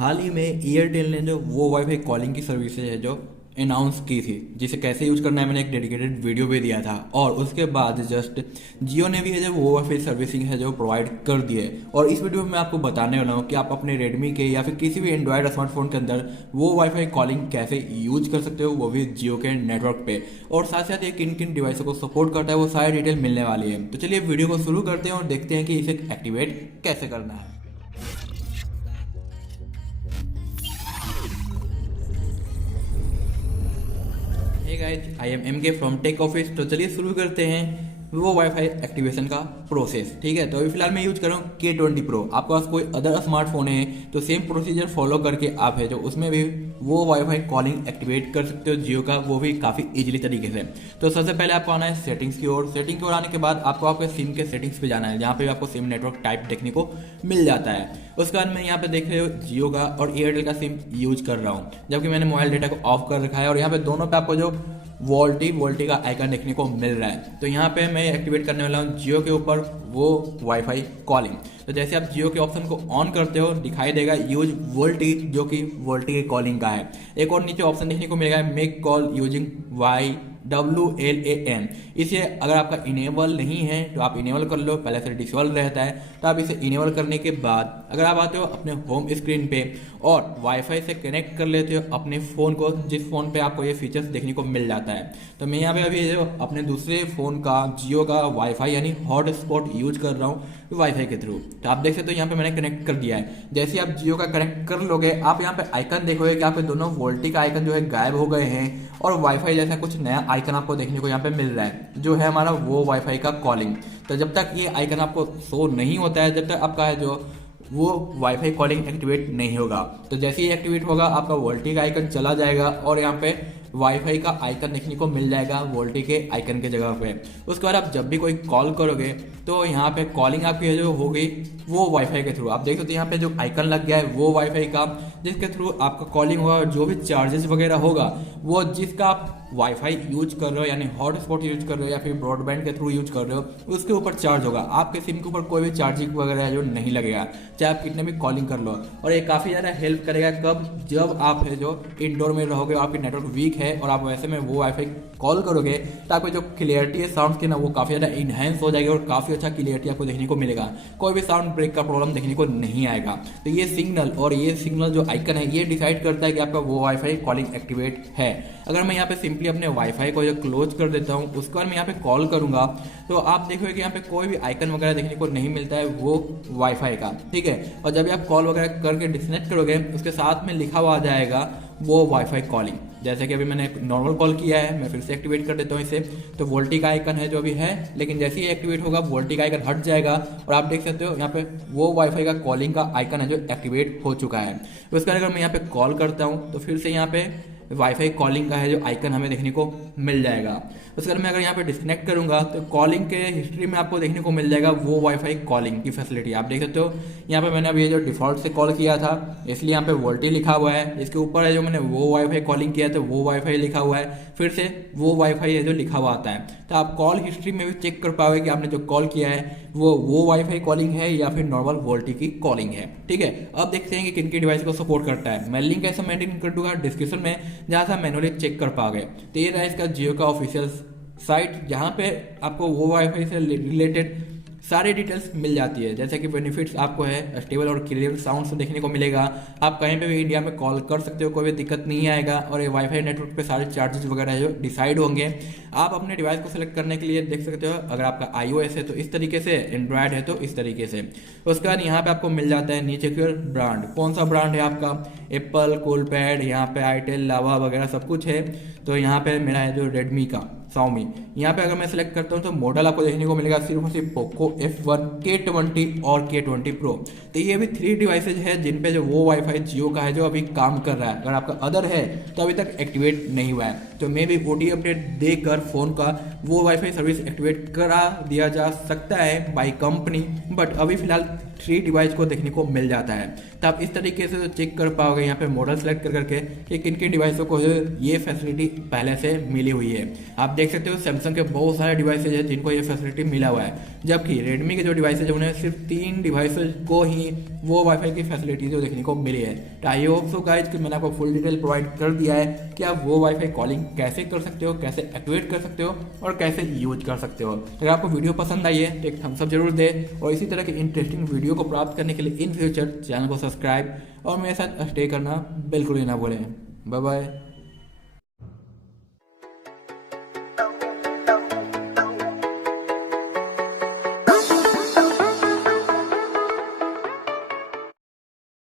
हाल ही में एयरटेल ने जो वो वाईफाई कॉलिंग की सर्विसेज है जो अनाउंस की थी, जिसे कैसे यूज करना है मैंने एक डेडिकेटेड वीडियो भी दिया था। और उसके बाद जस्ट जियो ने भी है जो वो वाईफाई सर्विसिंग है जो प्रोवाइड कर दी है। और इस वीडियो में मैं आपको बताने वाला हूँ कि आप अपने रेडमी के या फिर किसी भी एंड्रॉयड स्मार्टफोन के अंदर वो वाईफाई कॉलिंग कैसे यूज कर सकते हो, वो भी जियो के नेटवर्क पे। और साथ साथ ये किन किन डिवाइसों को सपोर्ट करता है वो सारी डिटेल मिलने वाली है। तो चलिए वीडियो को शुरू करते हैं और देखते हैं कि इसे एक्टिवेट कैसे करना है। Hey guys, I am M K from tech office. तो चलिए शुरू करते हैं वो वाईफाई एक्टिवेशन का प्रोसेस। ठीक है, तो अभी फिलहाल मैं यूज कर रहा हूँ K20 Pro। आपके पास कोई अदर स्मार्टफोन है तो सेम प्रोसीजर फॉलो करके आप है जो उसमें भी वो वाईफाई कॉलिंग एक्टिवेट कर सकते हो जियो का, वो भी काफ़ी इजीली तरीके से। तो सबसे पहले आपको आना है सेटिंग्स की ओर। सेटिंग की ओर आने के बाद आपको आपके सिम के सेटिंग्स पे जाना है, जहाँ पे आपको सिम नेटवर्क टाइप देखने को मिल जाता है। उसके बाद मैं यहाँ पे देख रहे हो जियो का और एयरटेल का सिम यूज कर रहा हूँ, जबकि मैंने मोबाइल डेटा को ऑफ कर रखा है। और यहाँ पे दोनों पे आपको जो वोल्टी का आइकन देखने को मिल रहा है। तो यहाँ पे मैं एक्टिवेट करने वाला हूँ जियो के ऊपर वो वाईफाई कॉलिंग। तो जैसे आप जियो के ऑप्शन को ऑन करते हो दिखाई देगा यूज वोल्टी, जो कि वोल्टी के कॉलिंग का है। एक और नीचे ऑप्शन देखने को मिलेगा मेक कॉल यूजिंग WLAN। इसे अगर आपका इनेबल नहीं है तो आप इनेबल कर लो, पहले से डिसेबल रहता है। तो आप इसे इनेबल करने के बाद अगर आप आते हो अपने होम स्क्रीन पे और वाईफाई से कनेक्ट कर लेते हो अपने फ़ोन को, जिस फ़ोन पे आपको ये फीचर्स देखने को मिल जाता है। तो मैं यहाँ पे अभी जो अपने दूसरे फ़ोन का जियो का वाईफाई यानी हॉटस्पॉट यूज कर रहा हूँ वाईफाई के थ्रू। तो आप देख सकते हो यहाँ पे मैंने कनेक्ट कर दिया है। जैसे आप जियो का कनेक्ट कर लोगे आप यहाँ पे आइकन देखोगे कि आपके दोनों वोल्टी का आइकन जो है गायब हो गए हैं और वाईफाई जैसा कुछ नया आइकन आपको देखने को यहाँ पे मिल रहा है, जो है हमारा वो वाईफाई का कॉलिंग। तो जब तक ये आइकन आपको शो नहीं होता है, जब तक आपका है जो वो वाईफाई कॉलिंग एक्टिवेट नहीं होगा। तो जैसे ही एक्टिवेट होगा आपका वोल्टी का आइकन चला जाएगा और यहाँ पे वाईफाई का आइकन देखने को मिल जाएगा वोल्टी के आइकन के जगह पे। उसके बाद आप जब भी कोई कॉल करोगे तो यहाँ पे कॉलिंग आपकी जो होगी वो वाईफाई के थ्रू। आप देख सकते हैं यहाँ पे जो आइकन लग गया है वो वाईफाई का, जिसके थ्रू आपका कॉलिंग होगा। जो भी चार्जेस वगैरह होगा वो जिसका आप वाईफाई यूज कर रहे हो यानी हॉटस्पॉट यूज कर रहे हो या फिर ब्रॉडबैंड के थ्रू यूज कर रहे हो उसके ऊपर चार्ज होगा। आपके सिम के ऊपर कोई भी चार्जिंग वगैरह जो नहीं लगेगा, चाहे आप कितने भी कॉलिंग कर लो। और ये काफ़ी ज़्यादा हेल्प करेगा कब, जब आप है जो इंडोर में रहोगे, आपकी नेटवर्क वीक है और आप वैसे में वो वाईफाई कॉल करोगे तो आपकी जो क्लियरिटी है साउंड की ना वो काफ़ी ज़्यादा इनहेंस हो जाएगी और काफ़ी अच्छा क्लियरिटी आपको देखने को मिलेगा। कोई भी साउंड ब्रेक का प्रॉब्लम देखने को नहीं आएगा। तो ये सिग्नल जो आइकन है ये डिसाइड करता है कि आपका वो वाईफाई कॉलिंग एक्टिवेट है। अगर मैं यहाँ पे सिंपली अपने वाईफाई को जो क्लोज कर देता हूँ उसके बाद मैं यहाँ पे कॉल करूंगा तो आप देखोगे कि यहाँ पे कोई भी आइकन वगैरह देखने को नहीं मिलता है वो वाईफाई का। ठीक है, और जब आप कॉल वगैरह करके डिस्कनेक्ट करोगे उसके साथ में लिखा हुआ आ जाएगा वो वाईफाई कॉलिंग। जैसे कि अभी मैंने नॉर्मल कॉल किया है, मैं फिर से एक्टिवेट कर देता हूँ इसे। तो वोल्टी का आइकन है जो अभी है, लेकिन जैसे ही एक्टिवेट होगा वोल्टी का आइकन हट जाएगा और आप देख सकते हो यहाँ पे वो वाईफाई का कॉलिंग का आइकन है जो एक्टिवेट हो चुका है। उसके बाद अगर मैं यहाँ पे कॉल करता हूँ तो फिर से यहाँ पे वाईफाई कॉलिंग का है जो आइकन हमें देखने को मिल जाएगा। उसके बाद मैं अगर यहाँ पे डिस्कनेक्ट करूंगा तो कॉलिंग के हिस्ट्री में आपको देखने को मिल जाएगा वो वाईफाई कॉलिंग की फैसिलिटी। आप देख सकते हो यहाँ पे मैंने अभी जो डिफॉल्ट से कॉल किया था इसलिए यहाँ पे वोल्टी लिखा हुआ है। इसके ऊपर है जो मैंने वो वाईफाई कॉलिंग किया था वो वाईफाई लिखा हुआ है, फिर से वो वाईफाई है जो लिखा हुआ आता है। तो आप कॉल हिस्ट्री में भी चेक कर पाओगे कि आपने जो कॉल किया है वो वाईफाई कॉलिंग है या फिर नॉर्मल वोल्टी की कॉलिंग है। ठीक है, अब देखते हैं कि किन किन डिवाइस को सपोर्ट करता है। मैं लिंक ऐसा मेंटेन कर दूंगा डिस्क्रिप्शन में जहाँ से मैनुअली चेक कर पाओगे। तो ये रहा इसका जियो का ऑफिशियल साइट, जहाँ पे आपको वो वाईफाई से रिलेटेड सारी डिटेल्स मिल जाती है। जैसे कि बेनिफिट्स आपको है स्टेबल और क्लियर साउंड देखने को मिलेगा। आप कहीं पे भी इंडिया में कॉल कर सकते हो, कोई भी दिक्कत नहीं आएगा। और ये वाईफाई नेटवर्क पे सारे चार्जेस वगैरह जो डिसाइड होंगे। आप अपने डिवाइस को सिलेक्ट करने के लिए देख सकते हो, अगर आपका iOS है तो इस तरीके से, एंड्रॉयड है तो इस तरीके से। उसके बाद यहाँ पे आपको मिल जाता है नीचे की ओर ब्रांड, कौन सा ब्रांड है आपका, एप्पल, कूलपैड, यहाँ पे आईटेल, लावा वगैरह सब कुछ है। तो यहाँ पे मेरा है जो रेडमी का Xiaomi। यहाँ पे अगर मैं सेलेक्ट करता हूँ तो मॉडल आपको देखने को मिलेगा सिर्फ और सिर्फ पोको F1, K20 और K20 Pro। तो ये भी 3 डिवाइसेज है जिन पे जो वो वाईफाई जियो का है जो अभी काम कर रहा है। अगर आपका अदर है तो अभी तक एक्टिवेट नहीं हुआ है, तो मे भी OTA अपडेट देकर फोन का वो वाईफाई सर्विस एक्टिवेट करा दिया जा सकता है बाई कंपनी। बट अभी फिलहाल 3 डिवाइस को देखने को मिल जाता है। तो आप इस तरीके से चेक कर पाओगे यहाँ पे मॉडल सेलेक्ट कर करके कि किन किन डिवाइसों को ये फैसिलिटी पहले से मिली हुई है। आप देख सकते हो सैमसंग के बहुत सारे डिवाइसेज है जिनको ये फैसिलिटी मिला हुआ है, जबकि रेडमी के जो डिवाइसेज है उन्हें सिर्फ 3 डिवाइसेज को ही वो वाईफाई की फैसिलिटी जो देखने को मिली है। तो आई होप सो गाइज कि मैंने आपको फुल डिटेल प्रोवाइड कर दिया है कि आप वो वाईफाई कॉलिंग कैसे कर सकते हो, कैसे एक्टिवेट कर सकते हो और कैसे यूज कर सकते हो। तो अगर आपको वीडियो पसंद आई है तो एक थम्स अप जरूर दे और इसी तरह की इंटरेस्टिंग वीडियो को प्राप्त करने के लिए इन फ्यूचर चैनल को सब्सक्राइब और मेरे साथ स्टे करना बिल्कुल ही ना भूलें। Bye bye.